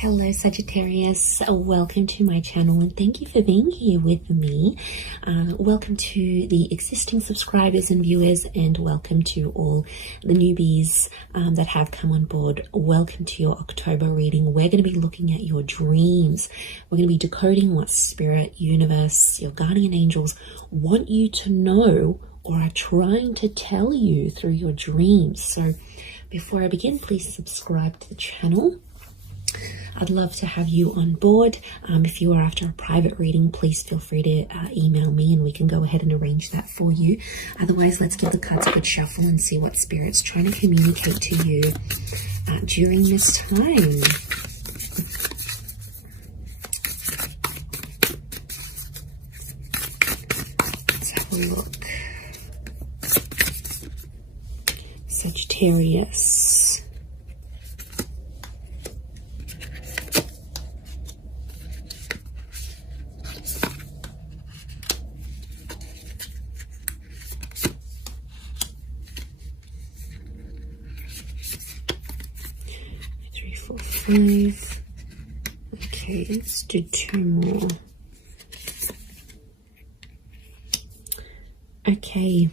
Hello Sagittarius, welcome to my channel and thank you for being here with me. Welcome to the existing subscribers and viewers, and welcome to all the newbies that have come on board. Welcome to your October reading. We're going to be looking at your dreams. We're going to be decoding what spirit, universe, your guardian angels want you to know or are trying to tell you through your dreams. So before I begin, please subscribe to the channel. I'd love to have you on board. If you are after a private reading, please feel free to email me and we can go ahead and arrange that for you. Otherwise, let's give the cards a good shuffle and see what Spirit's trying to communicate to you during this time. Let's have a look. Sagittarius. Five. Okay, let's do two more. Okay,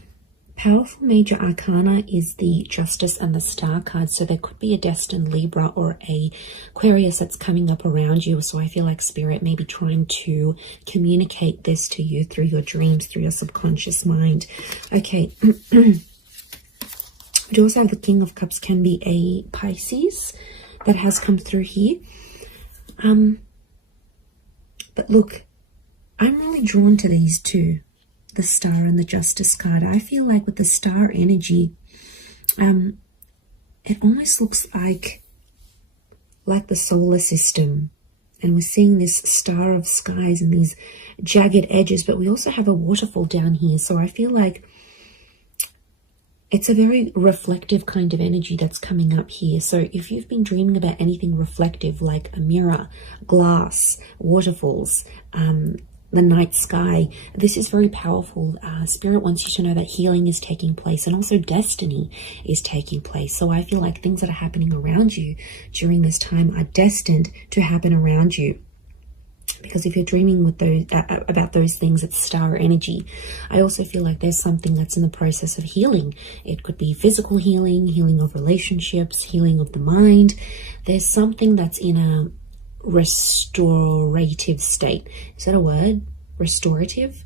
powerful major arcana is the Justice and the Star card. So there could be a destined Libra or a Aquarius that's coming up around you. So I feel like Spirit may be trying to communicate this to you through your dreams, through your subconscious mind. Okay. We also have the King of Cups, can be a Pisces that has come through here. But look, I'm really drawn to these two, the Star and the Justice card. I feel like with the Star energy, it almost looks like the solar system. And we're seeing this star of skies and these jagged edges, but we also have a waterfall down here. So I feel like it's a very reflective kind of energy that's coming up here. So if you've been dreaming about anything reflective, like a mirror, glass, waterfalls, the night sky, this is very powerful. Spirit wants you to know that healing is taking place and also destiny is taking place. So I feel like things that are happening around you during this time are destined to happen around you. Because if you're dreaming with those about those things, it's star energy. I also feel like there's something that's in the process of healing. It could be physical healing, healing of relationships, healing of the mind. There's something that's in a restorative state. Is that a word? Restorative?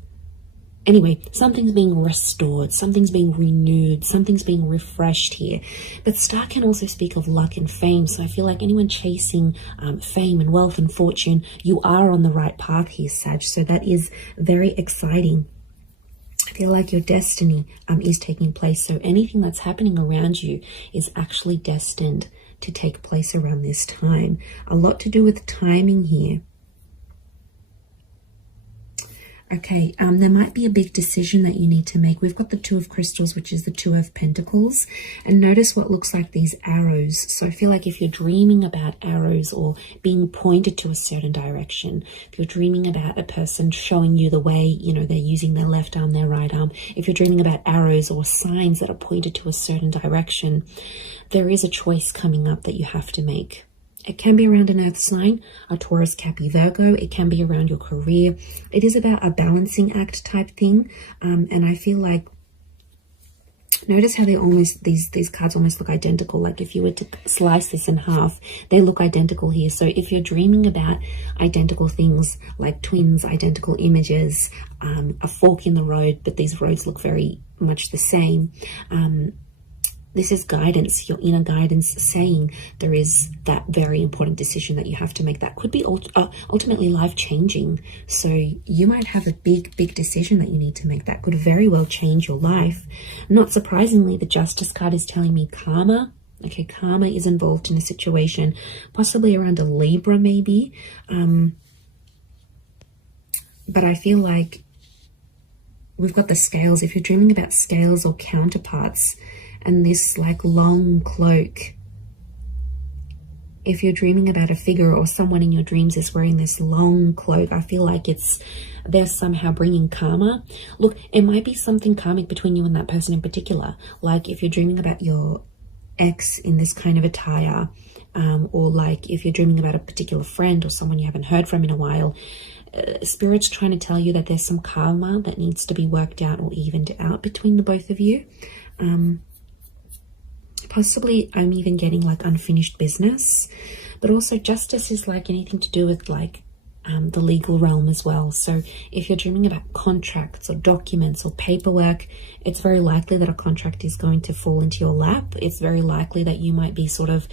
Anyway, something's being restored, something's being renewed, something's being refreshed here. But Star can also speak of luck and fame. So I feel like anyone chasing fame and wealth and fortune, you are on the right path here, Sag. So that is very exciting. I feel like your destiny is taking place. So anything that's happening around you is actually destined to take place around this time. A lot to do with timing here. Okay, there might be a big decision that you need to make. We've got the Two of Crystals, which is the Two of Pentacles. And notice what looks like these arrows. So I feel like if you're dreaming about arrows or being pointed to a certain direction, if you're dreaming about a person showing you the way, you know, they're using their left arm, their right arm, if you're dreaming about arrows or signs that are pointed to a certain direction, there is a choice coming up that you have to make. It can be around an earth sign, a Taurus, Capi, Virgo. It can be around your career. It is about a balancing act type thing. And I feel like, notice how they almost, these cards almost look identical. Like if you were to slice this in half, they look identical here. So if you're dreaming about identical things like twins, identical images, a fork in the road, but these roads look very much the same, this is guidance, your inner guidance saying there is that very important decision that you have to make that could be ultimately life-changing. So you might have a big decision that you need to make that could very well change your life. Not surprisingly, the Justice card is telling me karma. Okay, karma is involved in a situation, possibly around a Libra maybe. But I feel like we've got the scales. If you're dreaming about scales or counterparts, and this like long cloak, if you're dreaming about a figure or someone in your dreams is wearing this long cloak, I feel like they're somehow bringing karma. Look, it might be something karmic between you and that person in particular. Like if you're dreaming about your ex in this kind of attire, or like if you're dreaming about a particular friend or someone you haven't heard from in a while, Spirit's trying to tell you that there's some karma that needs to be worked out or evened out between the both of you. Possibly I'm even getting like unfinished business, but also justice is like anything to do with like the legal realm as well. So if you're dreaming about contracts or documents or paperwork, it's very likely that a contract is going to fall into your lap. It's very likely that you might be sort of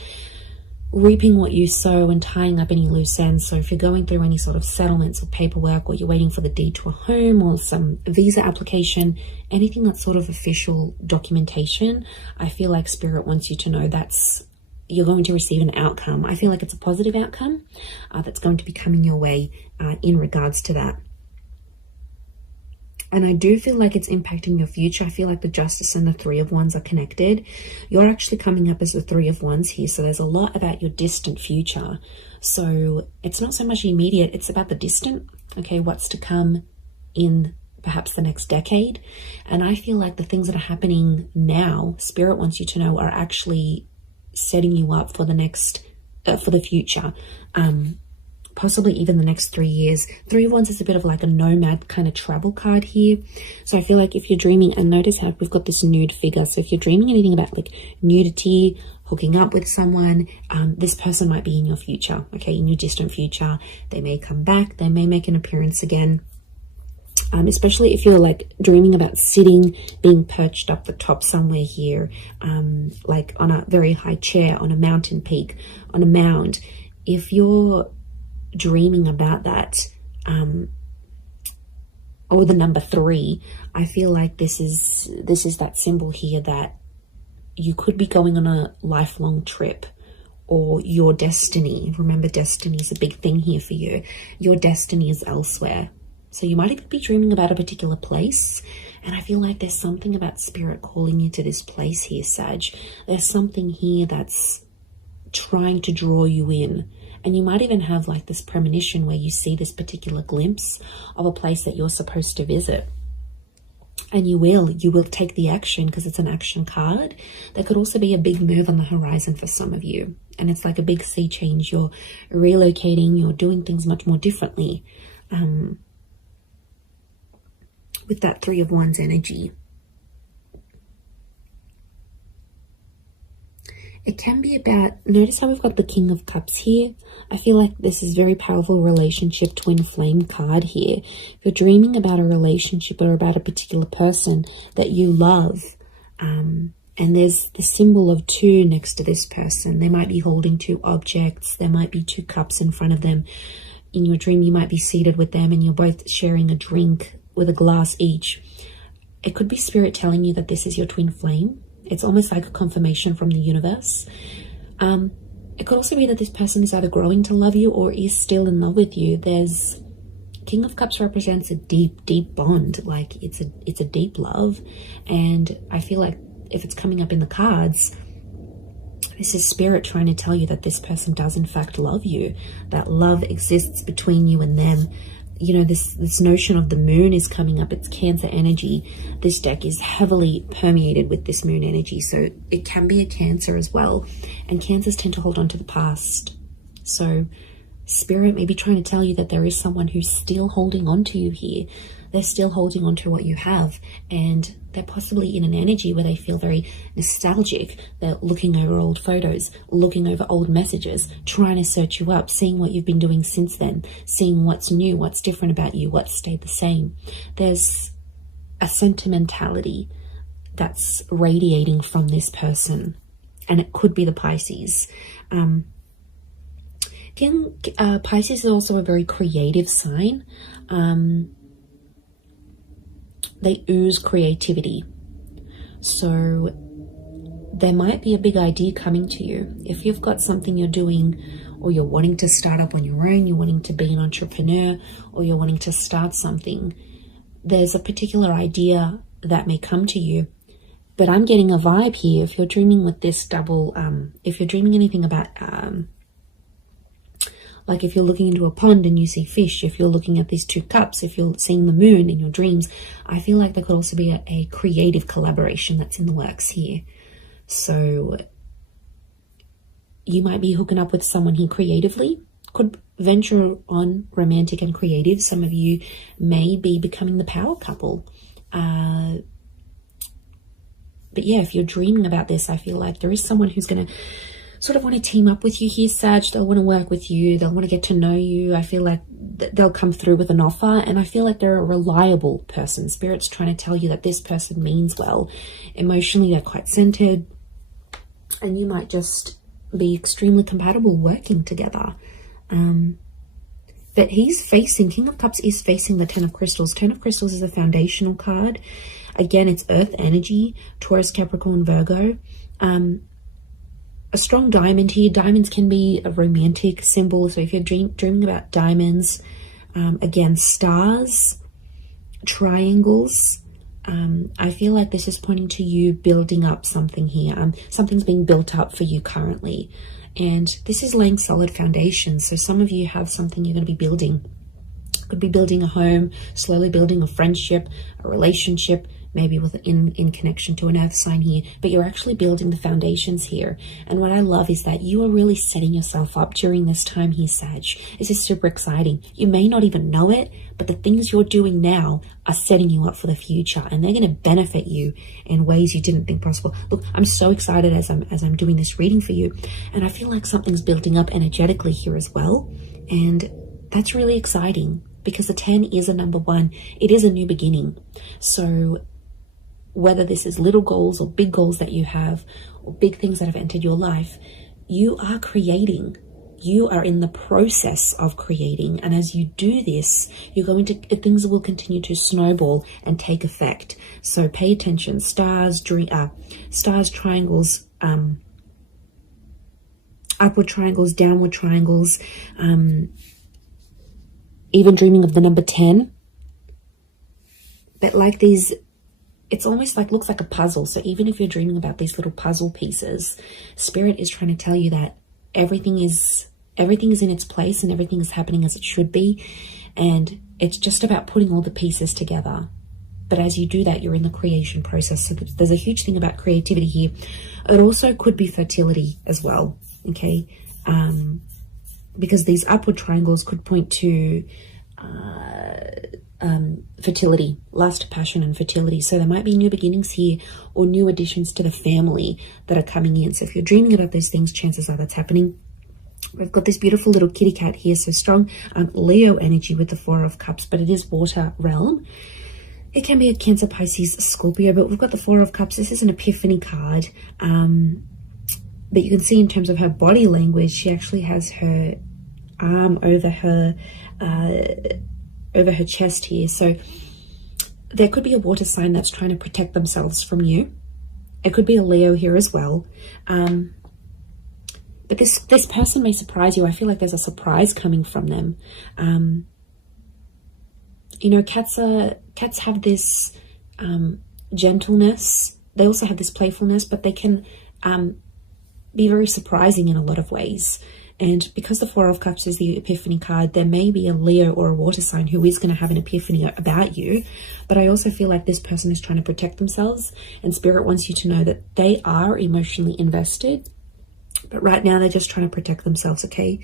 reaping what you sow and tying up any loose ends. So if you're going through any sort of settlements or paperwork, or you're waiting for the deed to a home or some visa application, anything that's sort of official documentation, I feel like Spirit wants you to know that's you're going to receive an outcome. I feel like it's a positive outcome that's going to be coming your way in regards to that. And I do feel like it's impacting your future. I feel like the Justice and the Three of Wands are connected. You're actually coming up as the Three of Wands here. So there's a lot about your distant future. So it's not so much immediate, it's about the distant. Okay, what's to come in perhaps the next decade. And I feel like the things that are happening now, Spirit wants you to know, are actually setting you up for the next, for the future. Possibly even the next 3 years. Three of Wands is a bit of like a nomad kind of travel card here. So I feel like if you're dreaming, and notice how we've got this nude figure. So if you're dreaming anything about like nudity, hooking up with someone, this person might be in your future, okay, in your distant future. They may come back, they may make an appearance again. Especially if you're like dreaming about sitting, being perched up the top somewhere here, like on a very high chair, on a mountain peak, on a mound. If you're dreaming about that, or the number 3, I feel like this is that symbol here that you could be going on a lifelong trip, or your destiny. Remember, destiny is a big thing here for you. Your destiny is elsewhere. So you might even be dreaming about a particular place. And I feel like there's something about Spirit calling you to this place here, Sag. There's something here that's trying to draw you in. And you might even have like this premonition where you see this particular glimpse of a place that you're supposed to visit. And you will take the action because it's an action card. There could also be a big move on the horizon for some of you. And it's like a big sea change. You're relocating, you're doing things much more differently. With that Three of Wands energy. It can be about, notice how we've got the King of Cups here. I feel like this is very powerful relationship twin flame card here. If you're dreaming about a relationship or about a particular person that you love, and there's the symbol of 2 next to this person. They might be holding 2 objects. There might be 2 cups in front of them. In your dream, you might be seated with them and you're both sharing a drink with a glass each. It could be Spirit telling you that this is your twin flame. It's almost like a confirmation from the universe. It could also be that this person is either growing to love you or is still in love with you. There's King of Cups represents a deep, deep bond. Like it's a deep love. And I feel like if it's coming up in the cards, this is Spirit trying to tell you that this person does in fact love you. That love exists between you and them. You know, this notion of the moon is coming up. It's Cancer energy. This deck is heavily permeated with this moon energy. So it can be a Cancer as well. And Cancers tend to hold on to the past. So Spirit may be trying to tell you that there is someone who's still holding on to you here. They're still holding on to what you have. And they're possibly in an energy where they feel very nostalgic. They're looking over old photos, looking over old messages, trying to search you up, seeing what you've been doing since then, seeing what's new, what's different about you, what's stayed the same. There's a sentimentality that's radiating from this person. And it could be the Pisces. Pisces is also a very creative sign. They ooze creativity. So there might be a big idea coming to you. If you've got something you're doing, or you're wanting to start up on your own, you're wanting to be an entrepreneur, or you're wanting to start something, there's a particular idea that may come to you. But I'm getting a vibe here. If you're dreaming with this double, if you're dreaming anything about, like if you're looking into a pond and you see fish, if you're looking at these 2 cups, if you're seeing the moon in your dreams, I feel like there could also be a creative collaboration that's in the works here. So you might be hooking up with someone here creatively. Could venture on romantic and creative. Some of you may be becoming the power couple. But yeah, if you're dreaming about this, I feel like there is someone who's going to sort of want to team up with you here, Sag. They'll want to work with you. They'll want to get to know you. I feel like they'll come through with an offer, and I feel like they're a reliable person. Spirit's trying to tell you that this person means well. Emotionally, they're quite centered, and you might just be extremely compatible working together. But he's facing, King of Cups is facing the Ten of Crystals. Ten of Crystals is a foundational card. Again, it's earth energy, Taurus, Capricorn, Virgo. A strong diamond here. Diamonds can be a romantic symbol. So if you're dreaming about diamonds, again, stars, triangles, I feel like this is pointing to you building up something here. Something's being built up for you currently. And this is laying solid foundations. So some of you have something you're going to be building. Could be building a home, slowly building a friendship, a relationship, maybe in connection to an earth sign here, but you're actually building the foundations here. And what I love is that you are really setting yourself up during this time here, Sag. This is super exciting. You may not even know it, but the things you're doing now are setting you up for the future, and they're going to benefit you in ways you didn't think possible. Look, I'm so excited as I'm doing this reading for you, and I feel like something's building up energetically here as well, and that's really exciting because the 10 is a number 1. It is a new beginning. So whether this is little goals or big goals that you have, or big things that have entered your life, you are creating. You are in the process of creating. And as you do this, things will continue to snowball and take effect. So pay attention. Stars, triangles, upward triangles, downward triangles, even dreaming of the number 10. But like these, it's almost like, looks like a puzzle. So even if you're dreaming about these little puzzle pieces, Spirit is trying to tell you that everything is in its place and everything is happening as it should be. And it's just about putting all the pieces together. But as you do that, you're in the creation process. So there's a huge thing about creativity here. It also could be fertility as well. Okay. Because these upward triangles could point to fertility, lust, passion, and fertility. So there might be new beginnings here or new additions to the family that are coming in. So if you're dreaming about those things, chances are that's happening. We've got this beautiful little kitty cat here. So strong Leo energy with the 4 of Cups, but it is water realm. It can be a Cancer, Pisces, Scorpio, but we've got the 4 of Cups. This is an Epiphany card. But you can see in terms of her body language, she actually has her arm over her chest here. So there could be a water sign that's trying to protect themselves from you. It could be a Leo here as well. But this person may surprise you. I feel like there's a surprise coming from them. You know, cats have this gentleness. They also have this playfulness, but they can be very surprising in a lot of ways. And because the 4 of Cups is the Epiphany card, there may be a Leo or a water sign who is going to have an epiphany about you. But I also feel like this person is trying to protect themselves, and Spirit wants you to know that they are emotionally invested. But right now they're just trying to protect themselves, okay?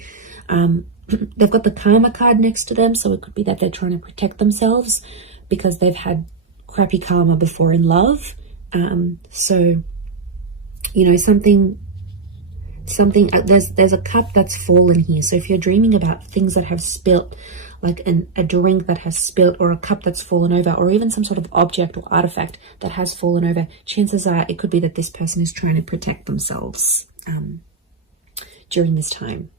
They've got the Karma card next to them, so it could be that they're trying to protect themselves because they've had crappy karma before in love. So, you know, there's a cup that's fallen here. So if you're dreaming about things that have spilt, like a drink that has spilt, or a cup that's fallen over, or even some sort of object or artifact that has fallen over, chances are it could be that this person is trying to protect themselves during this time.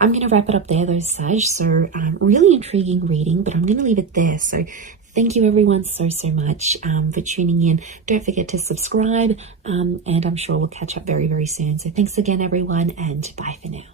I'm going to wrap it up there though, Sag. So really intriguing reading, but I'm going to leave it there. So thank you everyone so much for tuning in. Don't forget to subscribe, and I'm sure we'll catch up very, very soon. So thanks again, everyone, and bye for now.